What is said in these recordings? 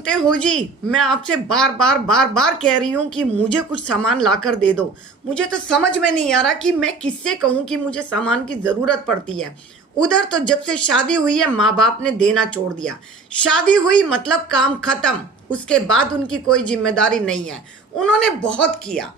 सुनते हो जी? मैं आपसे बार बार कह रही हूँ कि मुझे कुछ सामान लाकर दे दो। मुझे तो समझ में नहीं आ रहा कि मैं किससे कहूँ कि मुझे सामान की ज़रूरत पड़ती है। उधर तो जब से शादी हुई है माँ बाप ने देना छोड़ दिया। शादी हुई मतलब काम खत्म, उसके बाद उनकी कोई जिम्मेदारी नहीं है। उन्होंने बहुत किया,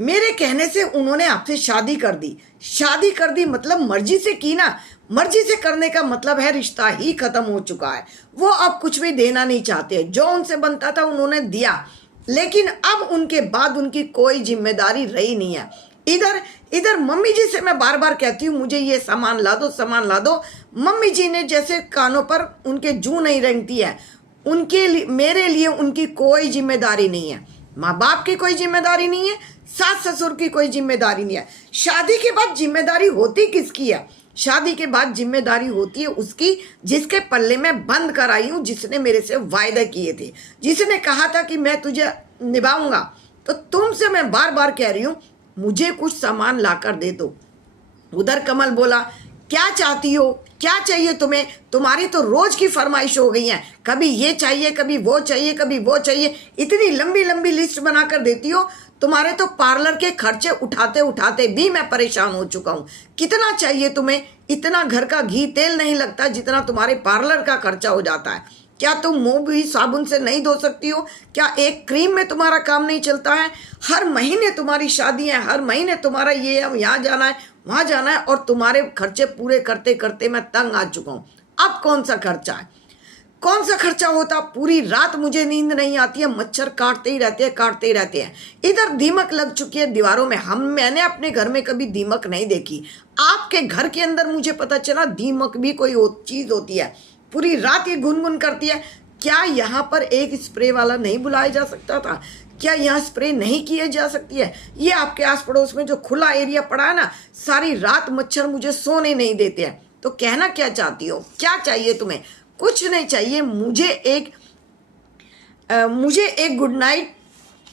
मेरे कहने से उन्होंने आपसे शादी कर दी मतलब मर्जी से की ना। मर्जी से करने का मतलब है रिश्ता ही खत्म हो चुका है। वो अब कुछ भी देना नहीं चाहते, जो उनसे बनता था उन्होंने दिया, लेकिन अब उनके बाद उनकी कोई जिम्मेदारी रही नहीं है। इधर इधर मम्मी जी से मैं बार बार कहती हूँ मुझे ये सामान ला दो, सामान ला दो। मम्मी जी ने जैसे कानों पर उनके जूं नहीं रेंगती है। उनके लिए, मेरे लिए उनकी कोई जिम्मेदारी नहीं है। माँ बाप की कोई जिम्मेदारी नहीं है, सास ससुर की कोई जिम्मेदारी नहीं है। शादी के बाद जिम्मेदारी होती किसकी है? शादी के बाद जिम्मेदारी होती है उसकी जिसके पल्ले में बंद कर आई हूँ, जिसने मेरे से वायदे किए थे, जिसने कहा था कि मैं तुझे निभाऊंगा। तो तुमसे मैं बार बार कह रही हूँ मुझे कुछ सामान लाकर दे दो। उधर कमल बोला क्या चाहती हो, क्या चाहिए तुम्हें? तुम्हारी तो रोज की फरमाइश हो गई है, कभी ये चाहिए, कभी वो चाहिए, कभी वो चाहिए। इतनी लंबी लंबी लिस्ट बनाकर देती हो। तुम्हारे तो पार्लर के खर्चे उठाते उठाते भी मैं परेशान हो चुका हूँ। कितना चाहिए तुम्हें? इतना घर का घी तेल नहीं लगता जितना तुम्हारे पार्लर का खर्चा हो जाता है। क्या तुम मुंह भी साबुन से नहीं धो सकती हो? क्या एक क्रीम में तुम्हारा काम नहीं चलता है? हर महीने तुम्हारी शादी है, हर महीने तुम्हारा ये है, यहाँ जाना है, वहाँ जाना है, और तुम्हारे खर्चे पूरे करते करते मैं तंग आ चुका हूँ। अब कौन सा खर्चा है? कौन सा खर्चा होता? पूरी रात मुझे नींद नहीं आती है, मच्छर काटते ही रहते हैं, काटते ही रहते हैं। इधर दीमक लग चुकी है दीवारों में। मैंने अपने घर में कभी दीमक नहीं देखी। आपके घर के अंदर मुझे पता चला दीमक भी कोई चीज होती है। पूरी रात ये गुनगुन करती है। क्या यहाँ पर एक स्प्रे वाला नहीं बुलाया जा सकता था? क्या यहाँ स्प्रे नहीं किए जा सकती है? ये आपके आस पड़ोस में जो खुला एरिया पड़ा है ना, सारी रात मच्छर मुझे सोने नहीं देते हैं। तो कहना क्या चाहती हो? क्या चाहिए तुम्हें? कुछ नहीं चाहिए। मुझे एक गुड नाइट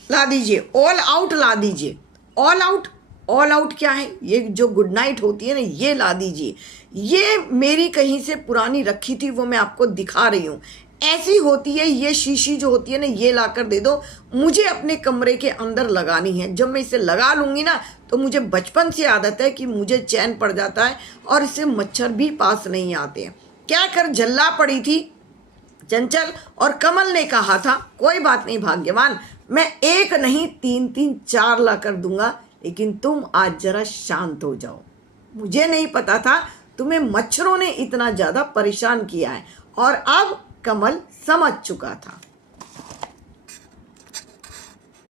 ला दीजिए, ऑल आउट ला दीजिए। All out? ऑल आउट क्या है? ये जो गुड नाइट होती है ना, ये ला दीजिए। ये मेरी कहीं से पुरानी रखी थी, वो मैं आपको दिखा रही हूँ। ऐसी होती है ये शीशी जो होती है ना, ये लाकर दे दो। मुझे अपने कमरे के अंदर लगानी है। जब मैं इसे लगा लूँगी ना, तो मुझे बचपन से आदत है कि मुझे चैन पड़ जाता है और इससे मच्छर भी पास नहीं आते हैं। क्या कर झल्ला पड़ी थी चंचल, और कमल ने कहा था कोई बात नहीं भाग्यवान, मैं एक नहीं तीन तीन चार ला कर दूंगा, लेकिन तुम आज जरा शांत हो जाओ। मुझे नहीं पता था तुम्हें मच्छरों ने इतना ज्यादा परेशान किया है, और अब कमल समझ चुका था।